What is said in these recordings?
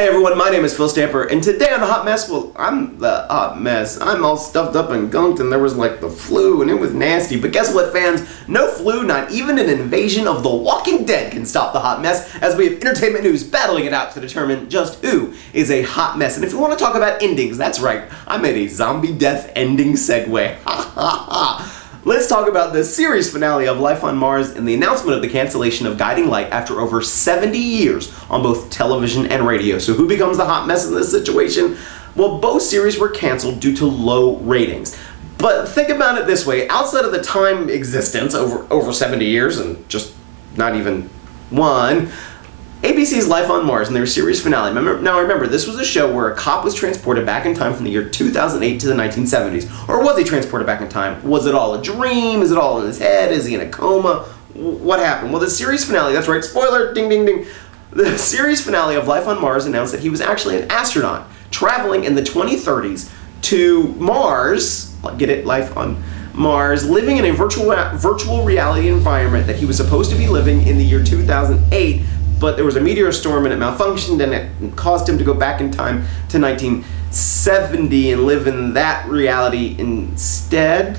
Hey everyone, my name is Phil Stamper, and today on The Hot Mess, well, I'm the hot mess. I'm all stuffed up and gunked, and there was like the flu, and it was nasty. But guess what, fans? No flu, not even an invasion of the Walking Dead can stop the hot mess, as we have entertainment news battling it out to determine just who is a hot mess. And if you want to talk about endings, that's right, I made a zombie death ending segue. Ha ha ha. Let's talk about the series finale of Life on Mars and the announcement of the cancellation of Guiding Light after over 70 years on both television and radio. So who becomes the hot mess in this situation? Well, both series were canceled due to low ratings. But think about it this way, outside of the time existence, over 70 years and just not even one, ABC's Life on Mars and their series finale. Remember, this was a show where a cop was transported back in time from the year 2008 to the 1970s. Or was he transported back in time? Was it all a dream? Is it all in his head? Is he in a coma? What happened? Well, the series finale, that's right, spoiler, ding ding ding. The series finale of Life on Mars announced that he was actually an astronaut traveling in the 2030s to Mars, get it, Life on Mars, living in a virtual reality environment that he was supposed to be living in the year 2008. But there was a meteor storm and it malfunctioned and it caused him to go back in time to 1970 and live in that reality instead.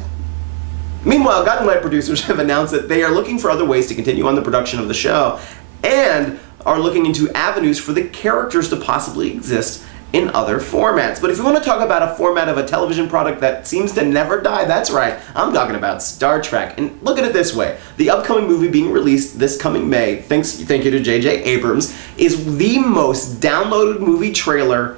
Meanwhile, Guiding Light producers have announced that they are looking for other ways to continue on the production of the show and are looking into avenues for the characters to possibly exist in other formats. But if you want to talk about a format of a television product that seems to never die, that's right, I'm talking about Star Trek. And look at it this way, the upcoming movie being released this coming May, thank you to J.J. Abrams, is the most downloaded movie trailer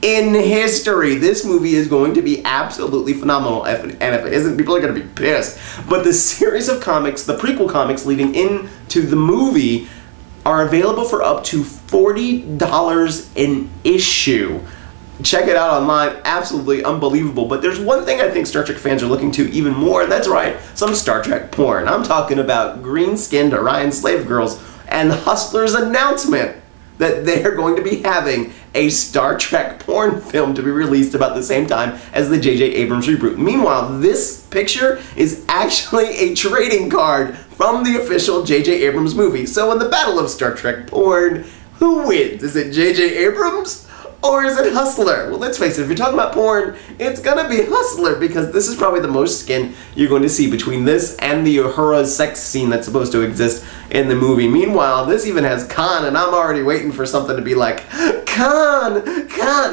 in history. This movie is going to be absolutely phenomenal, and if it isn't, people are going to be pissed. But the series of comics, the prequel comics leading into the movie, are available for up to $40 an issue. Check it out online, absolutely unbelievable. But there's one thing I think Star Trek fans are looking to even more, and that's right, some Star Trek porn. I'm talking about green-skinned Orion slave girls and Hustler's announcement that they're going to be having a Star Trek porn film to be released about the same time as the J.J. Abrams reboot. Meanwhile, this picture is actually a trading card from the official J.J. Abrams movie. So in the battle of Star Trek porn, who wins? Is it J.J. Abrams or is it Hustler? Well, let's face it, if you're talking about porn, it's gonna be Hustler, because this is probably the most skin you're going to see between this and the Uhura sex scene that's supposed to exist in the movie. Meanwhile, this even has Khan, and I'm already waiting for something to be like, Khan!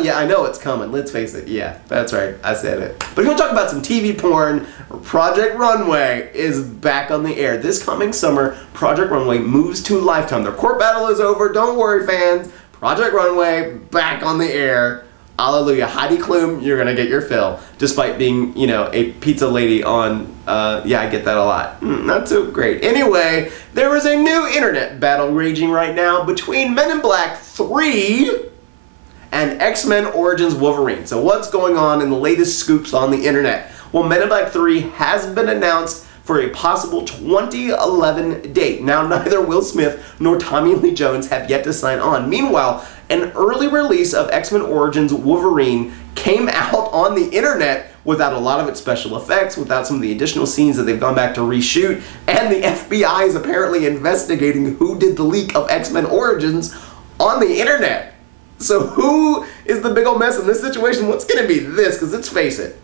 Yeah, I know it's coming, let's face it. Yeah, that's right, I said it. But if you want to talk about some TV porn, Project Runway is back on the air. This coming summer, Project Runway moves to Lifetime. Their court battle is over, don't worry fans. Project Runway, back on the air. Hallelujah. Heidi Klum, you're gonna get your fill. Despite being, you know, a pizza lady on, yeah, I get that a lot. Not so great. Anyway, there is a new internet battle raging right now between Men in Black 3 and X-Men Origins Wolverine. So what's going on in the latest scoops on the internet? Well, Men in Black 3 has been announced for a possible 2011 date. Now, neither Will Smith nor Tommy Lee Jones have yet to sign on. Meanwhile, an early release of X-Men Origins Wolverine came out on the internet without a lot of its special effects, without some of the additional scenes that they've gone back to reshoot, and the FBI is apparently investigating who did the leak of X-Men Origins on the internet. So who is the big old mess in this situation? What's gonna be this? Because let's face it,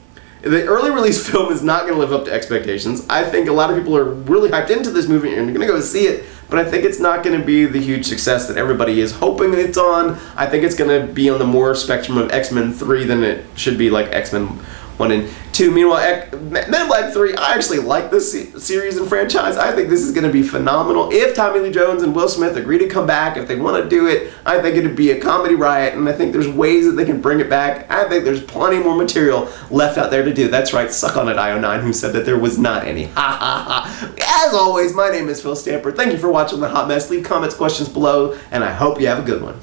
the early release film is not going to live up to expectations. I think a lot of people are really hyped into this movie and are going to go see it, but I think it's not going to be the huge success that everybody is hoping it's on. I think it's going to be on the more spectrum of X-Men 3 than it should be like X-Men 1 and 2. Meanwhile, Men in Black 3, I actually like this series and franchise. I think this is going to be phenomenal. If Tommy Lee Jones and Will Smith agree to come back, if they want to do it, I think it'd be a comedy riot, and I think there's ways that they can bring it back. I think there's plenty more material left out there to do. That's right, suck on it, IO9, who said that there was not any. Ha ha ha. As always, my name is Phil Stamper. Thank you for watching The Hot Mess. Leave comments, questions below, and I hope you have a good one.